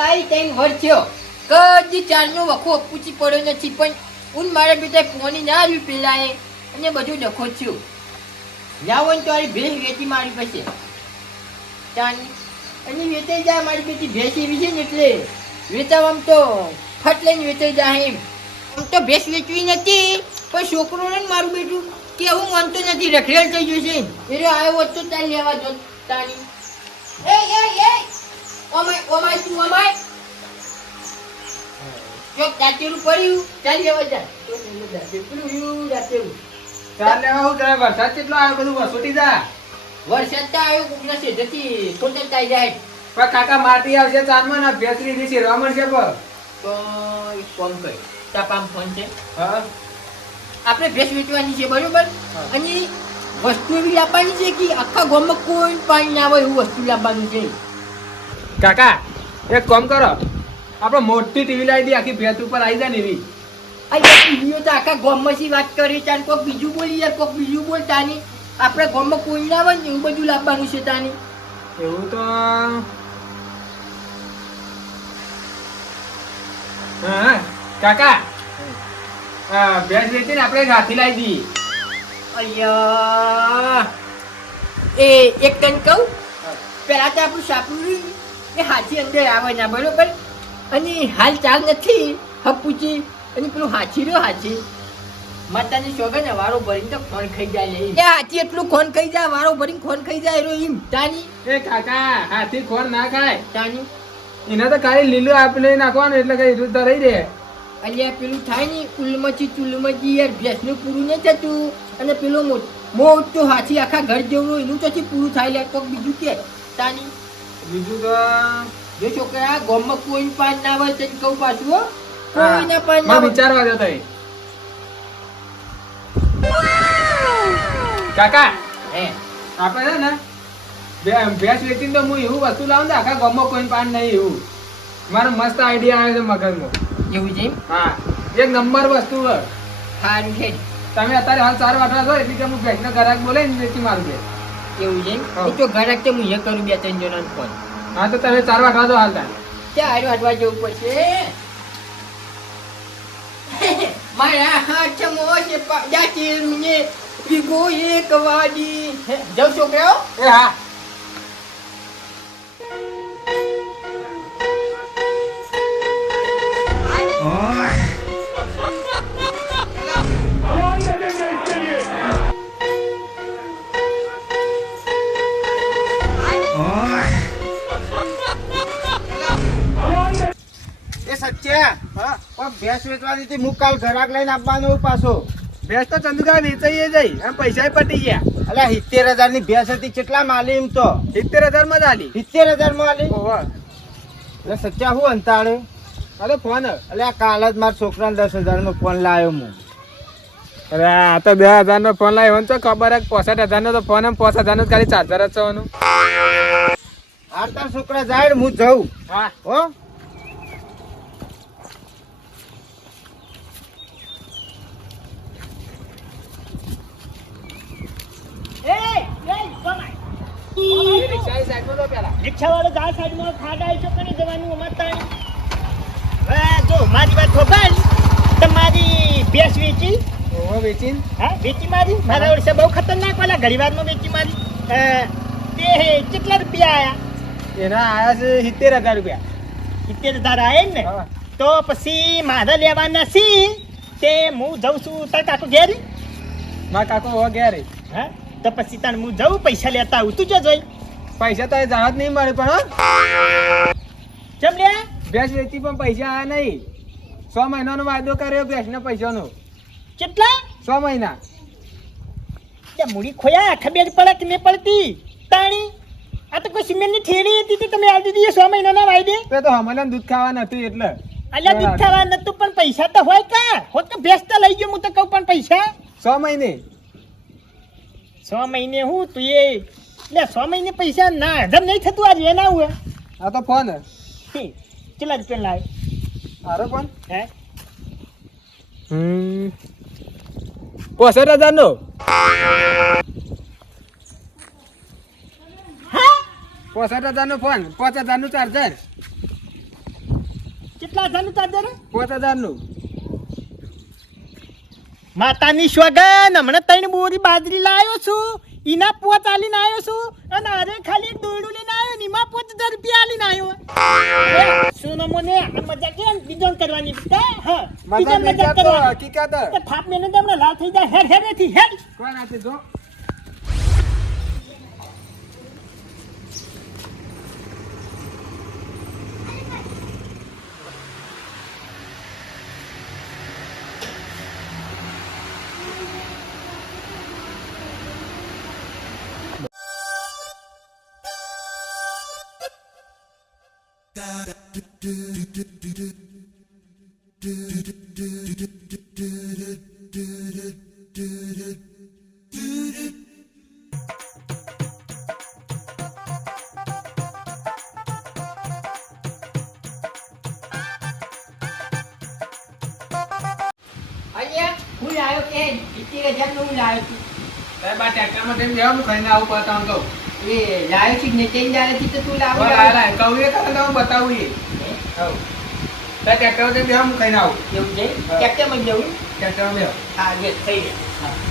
લાઈ ટાઈમ વર્ચ્યો કદી ચારનો વખો પૂછી પડ્યો નથી, પણ ઉન મારા બેટા પોની ના આવ્યું પેલા એ અને બધું ડખો થયું જાઓ ને તો આરી ભેંસ વેચી મારી પાસે. ચાની, અને વેચાઈ જાય મારી બેટી, ભેંસ એવી છે ને એટલે. વેચાવામ તો ફટ લઈને વેચાઈ જાય એમ. આમ તો ભેંસ વેચવી નથી, પણ છોકરો ને મારું બેટું કે હું માનતો નથી, રખડેલ થઈ ગયું છે. એ આવ્યો તો ચાલ લેવા જો તારી એ એ એ! ચોક દાંતેરું પડ્યું ચાલ લેવા જા. ચોક લેવા જા. પેલું યુ દાંતેરું. ચાલ હું તારે વરસાદ કેટલો આવ્યો? બધું વસોટી જા. વરસાદ તો આવ્યો કોકના સેજેથી ખોટે તાઈ જાય. પણ કાકા માટી આવશે ચાંદમાં ના ભેસરી ની છે રમણ છે પર તો ફોન કર. તાપામ ફોન છે. હા. આપણે ભેસ વેચવાની છે બરોબર? અને વસ્તુ એવી લાવવાની છે કે આખા ગામમાં કોઈ પાણી ના હોય એવું વસ્તુ લાવવાનું છે. કાકા એક કામ કરો. આપણે મોટી ટીવી લાવી દઈએ આખી ભેત ઉપર આવી જાય ને એવી. ટીવીઓ તો આખા ગામમાં થી વાત કરી ત્યાં કોઈક બીજું બોલી યાર કોઈક બીજું બોલ તાની. આપણે ગામમાં કોઈ ના હોય ને એવું બધું લાવવાનું છે તાની. એવું તો હા કાકા ભેંસ વેચીને આપણે ગાથી લાવી દઈએ. અయ్యા એ એક ટન કહું? પેલા તો આપણું સાપડું એ હાથી અંદર આવે ના બરોબર? અને હાલ ચાલ નથી. હપુચી અને પેલું હાચી રહ્યો હાચી. માતાની શોભે ને વારો ભરીને તો ખોન ખાઈ જાય એ હાથી એટલું ખોન ખાઈ જાય વારો ભરીને ખોન ખાઈ જાય રો એમ. તાની. એ કાકા હાથી ખોન ના ખાય. તાની. એને તો ખાલી લીલું આપી નાખવાનું એટલે કઈ રૂદ રહી રહે. અલ્યા પેલું થાય ને ઉલમચી ચુલમચી યાર ભેંસનું પૂરું નહીં થતું. અને પેલો મો- મોટો હાથી આખા ઘર જેવું એનું તો પૂરું થાય લે કોક બીજું કે. તાની. બીજું તો જો છોકરા ગોમમાં કોઈ પાન ના હોય તેને કહું પાછું હો. કોઈના પાન ના વિચારવા દો તઈ કાકા! હે આપણે છે ને બે ભેંસ વેચીને તો હું એવું વસ્તુ લાવું ને આખા ગામમાં કોઈ પાન નહીં એવું. મારો મસ્ત આઈડિયા આવ્યો છે મગજનો. એવું છે હા એક નંબર વસ્તુ છે. સારું છે. તમે અત્યારે હાલ સાર વાટવા છો એટલે કે હું ભેંસનો ગ્રાહક બોલે ને વેચી મારું છે એવું છે? હા. તો ઘરાક તો હું એ કરું બે ત્રણ જણાનો ફોન. હા તો તમે ચાર વાટવા દો હાલતા હારું હાટવા જવું પડશે? મારા હાથમાં છે દાંતેલું ને ભીગો એક વાડી. હે, છોકરાઓ? એ હા. ભેંસ વેચવાની હતી હું કાલ ઘરાક લઈને આપવાનો પાછો. ભેંસ તો ચંદુકા વેચાઈએ જઈ એમ પૈસા પટી ગયા. અલ્યા સિત્તેર હજારની ભેંસ હતી કેટલા માલી એમ તો? સિત્તેર હજારમાં જ આલી. સિત્તેર હજારમાં આલી એટલે સચ્ચા હું અંતાડે અરે ફોન. એટલે કાલ જ મારા છોકરાને દસ હજાર નો ફોન લાવ્યો હું. અરે આ તો બે હજાર નો ફોન લાવ્યો તો ખબર હે પોસઠ હજાર નો તો ફોન એમ પોસઠ હજાર નો ખાલી ચાર્જર જ હાર તાર છોકરા જાય હું જઉં. હા. હો એ રિક્ષાની સાઈડમાં તો પેલા. રિક્ષાવાળો જા સાઈડમાં ખાડા છો કરી દેવાનું અમાર તાણી. હવે જો મારી વાત ખબર તમારી ભેંસ વેચી? ઓહો વેચીને? હા વેચી મારી? મારા વર્ષે બહુ ખતરનાક વાલા ઘડીવારમાં વેચી મારી. તે કેટલા રૂપિયા આયા? એના આયા છે સિત્તેર હજાર રૂપિયા. સિત્તેર હજાર આયા ને તો પછી મારા લેવાના સી તે હું જઉં છું તાર કાકો ઘેર? મારા કાકો હો ગયા રે હા તો પછી તાર હું જઉં પૈસા લેતા આવું. તું જો જોઈ. પૈસા તો જવા જ નહીં મળે પણ. ચમ લે ભેંસ વેચી પણ પૈસા આયા નહીં. સો મહિનાનો વાયદો કર્યો ભેંસના પૈસાનો. કેટલા? સો મહિના. મૂડી ખોયા ખબર પડે કે નહીં પડતી? તાણી આ તો કોઈ સિમેન્ટની થેલી હતી તે તમે આવી દીધી સો મહિનાના વાયદે? તો તો હમણાં દૂધ ખાવા નથી એટલે. અલ્યા દૂધ ખાવા નતું પણ પૈસા તો હોય કા? હોત તો ભેંસ તો લઈ ગયો હું તો કહું પણ પૈસા. સો મહિને. સો મહિને હું તું એ લે છ મહિને પૈસા ના હજમ નહીં થતું આજે એના હું આ તો ફોન કેટલા રૂપિયા લાવે હારો ફોન? હે? હમ પોસઠ હજાર નો હા? પોસઠ હજાર નો ફોન પાંચ હજારનું ચાર્જર કેટલા હજારનું ચાર્જર પાંચ હજારનું. માતાની સ્વગન હમણાં ત્રણ બોરી બાજરી લાવ્યો છું. ઈના પોત આલીને આવ્યો છું અને અરે ખાલી એક દોરડું લઈને આવ્યો ને એમાં પોત હજાર રૂપિયા આલીને આવ્યો સુનો મને આ મજા કેમ? બીજો કરવાની હા? હા બીજો મજા કરવાની. હકીકત. તો થાપ મેને તમને લાલ થઈ જાય. હેડ હેડથી હેડ. કોણ આતે જો અહીંયા હું લાવ્યો કે સિત્તેર હજારનો હું લાવ્યો છું સાહેબ આ ટ્રેક્ટરમાં તેમ જેવા હું ખાઈને આવું પતાવું કહું એ લાવ્યો છું ને તેની જાણેથી તો તું લાવો બોલ આ લાય કહું એ કરે તો હું બતાવું એ હે? હઉ તાર ટ્રેક્ટરમાં તેમ જેવા હું ખાઈને આવું એવું છે ટ્રેક્ટરમાં જવું ટ્રેક્ટરમાં બેહો હા yes, થઈ ગયા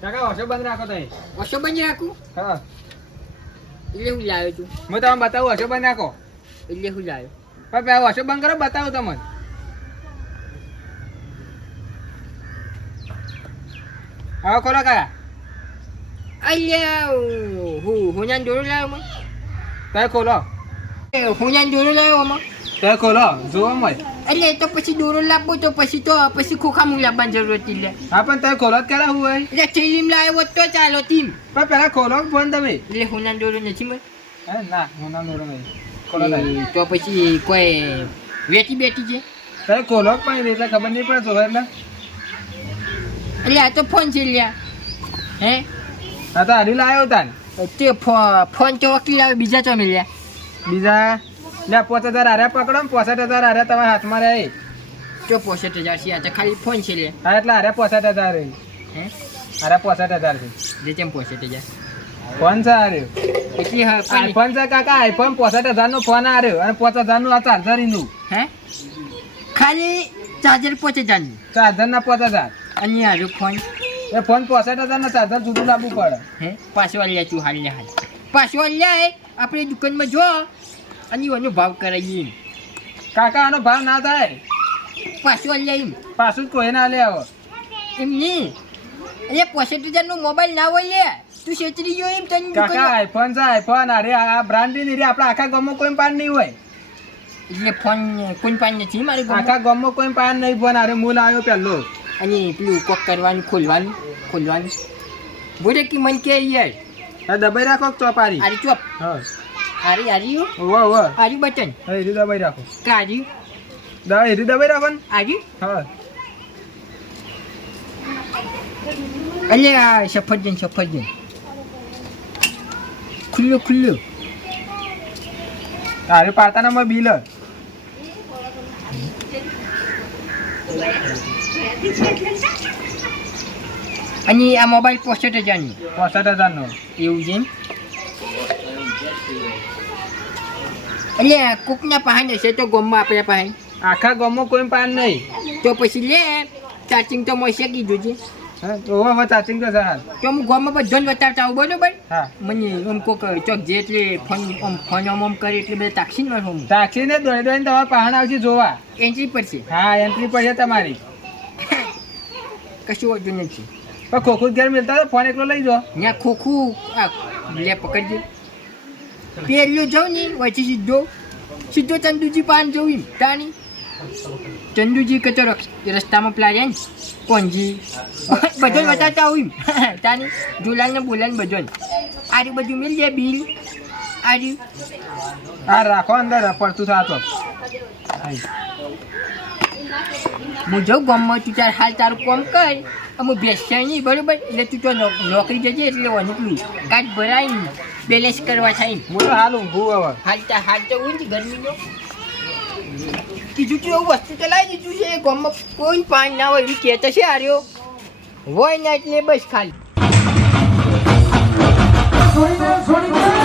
કાકા બંધ રાખો તમે ઓછો બંધ રાખું? હા. એટલે હું લાવ્યો છું. હું તમને બતાવું હોશો બંધ રાખો. એટલે હું લાવ્યો. પણ પેલા હોશો બંધ કરો બતાવું તમને. હવે ખોલો કાકા. અલ્યા હું હુંજાન જોડું લાવ્યો તમે ખોલો. હુંજાન જોડું લાવ્યો માં તમે ખોલો જોવા મળે. એટલે તો પછી દોરો લાવવો તો પછી તો પછી ખોખા મું લાવવાની જરૂર હતી લે હા પણ તમે ખોલો જ ક્યારે હું હોય. એટલે ટીમ લાવ્યો તો ચાલો ટીમ. પણ પેલા ખોલો ફોન તમે. એટલે હુંજાન દોરો નથી મળે હે ના હું ના દોડો નહીં. ખોલો તો પછી કોઈ વેટી બેટી છે. તમે ખોલો પણ એટલે ખબર નહીં પડે જોવે એટલે. એટલે આ તો ફોન છે લ્યા. હે? હા તો હારી લાવ્યો તાન. તે ફોન તો વકીલ આવે બીજા તો મળ્યા બીજા? લે પાંચ હજાર હારે પકડો ને પોસઠ હજાર હારે તમારા હાથમાં રહે. જો પોસઠ હજાર છે? આજે ખાલી ફોન છે લે. હા એટલે હારે પોસઠ હજાર રહે હે? હારે પોસઠ હજાર છે. જે તેમ પોસઠ હજાર? ફોન છે હારે. એટલે આઈફોન છે કાકા આઈફોન પોસઠ હજાર નો ફોન હાર્યો અને પાંચ હજારનું આ ચાર્જરનું. હે? ખાલી ચાર્જર પોચ હજારનું. ચાર્જર ના પાંચ હજાર. અને હારું ફોન. એ ફોન પોસઠ હજાર ના ચાર્જર જુદું લાવવું પડે. હે? પાછો લે તું હાલ લે હાલ. પાછો લ્યા આપણે દુકાનમાં જો. અને એનો ભાવ કરાવીએ કાકા આનો ભાવ ના થાય. પાછું લઈ એમ પાછું કોઈ ના લે આવો. એમ નહીં. એ પોસઠ હજારનો મોબાઈલ ના હોય લે. તું છેતરી ગયો એમ તને કાકા આઈફોન છે આઈફોન અરે આ બ્રાન્ડની આપણા આખા ગામમાં કોઈ પાન નહીં હોય. એટલે ફોન કોઈ પાન નથી મારી. આખા ગામમાં કોઈ પાન નહીં ફોન અરે મૂલ આવ્યો પેલો અને પેલું કોક કરવાનું ખોલવાનું ખોલવાનું. બોલે કે મન કે યાર. દબાઈ રાખો ચોપારી? આરી ચોપ. હા. આરી આરી વો વો આરી બટન. હા એરી દબાઈ રાખો. કારી દા એરી દબાઈ રાખો ને. આરી. હા. અલે આ સફરજન સફરજન. ખુલ્લું ખુલ્લું. અરે પાતાનામાં બિલ અને આ મોબાઈલ પોસઠ હજારની. પોસઠ હજાર નો એવું છે એટલે કોકના પાસે હશે તો ગોમમાં આપણે પાસે. આખા ગામમાં કોઈ પાન નહીં. તો પછી લે ચાર્જિંગ તો મળશે કીધું છે. હા તો હવે ચાર્જિંગ તો હાલ તો હું ગામમાં બધાને બતાવતા આવું બરોબર? હા. મને આમ કોક ચોક જે એટલે ફોન આમ ફોન આમ આમ કરે એટલે બધા તાક્ષી ન હું દોડી દોડીને તમારા પહાણ આવશે જોવા. એન્ટ્રી પડશે હા એન્ટ્રી પડશે તમારી. કશું વધુ નથી. પણ ખોખું ઘેર મિલતા ફોન એકલો લઈ જાઓ. ત્યાં ખોખું લે પકડજે. પેલું જાઉં ને વચ્ચે સીધો. સીધો ચંદુજી પાન જવું તાની ચંદુજી કે તો રક્ષ- રસ્તામાં પેલા રહ્યા ને કોંજી બધો બતાતા હોય તાની જુલાન ને બોલાન બધો આરી બધું મિલ જાય બિલ. આરી આ રાખો અંદર પડતું થતો હું જાઉં ગામમાં તું તાર હાલ તારું કોમ કર. અમે બેસ્યા નહીં બરોબર? એટલે તું તો નોકરી જજે એટલે વનકલું કાર્ડ ભરાય ને બેલેન્સ કરવા થાય. મોટો હાલ ઊંઘું હવે. હાલ તો હાલ તો ઊંઘ ગરમીનો. કીધું તું એવું વસ્તુ ચલાવી દીધું છે ગામમાં કોઈ પાણી ના હોય એવું કહેતો છે આર્યો. હોય ના એટલે બસ ખાલી. છોડી દે છોડી દે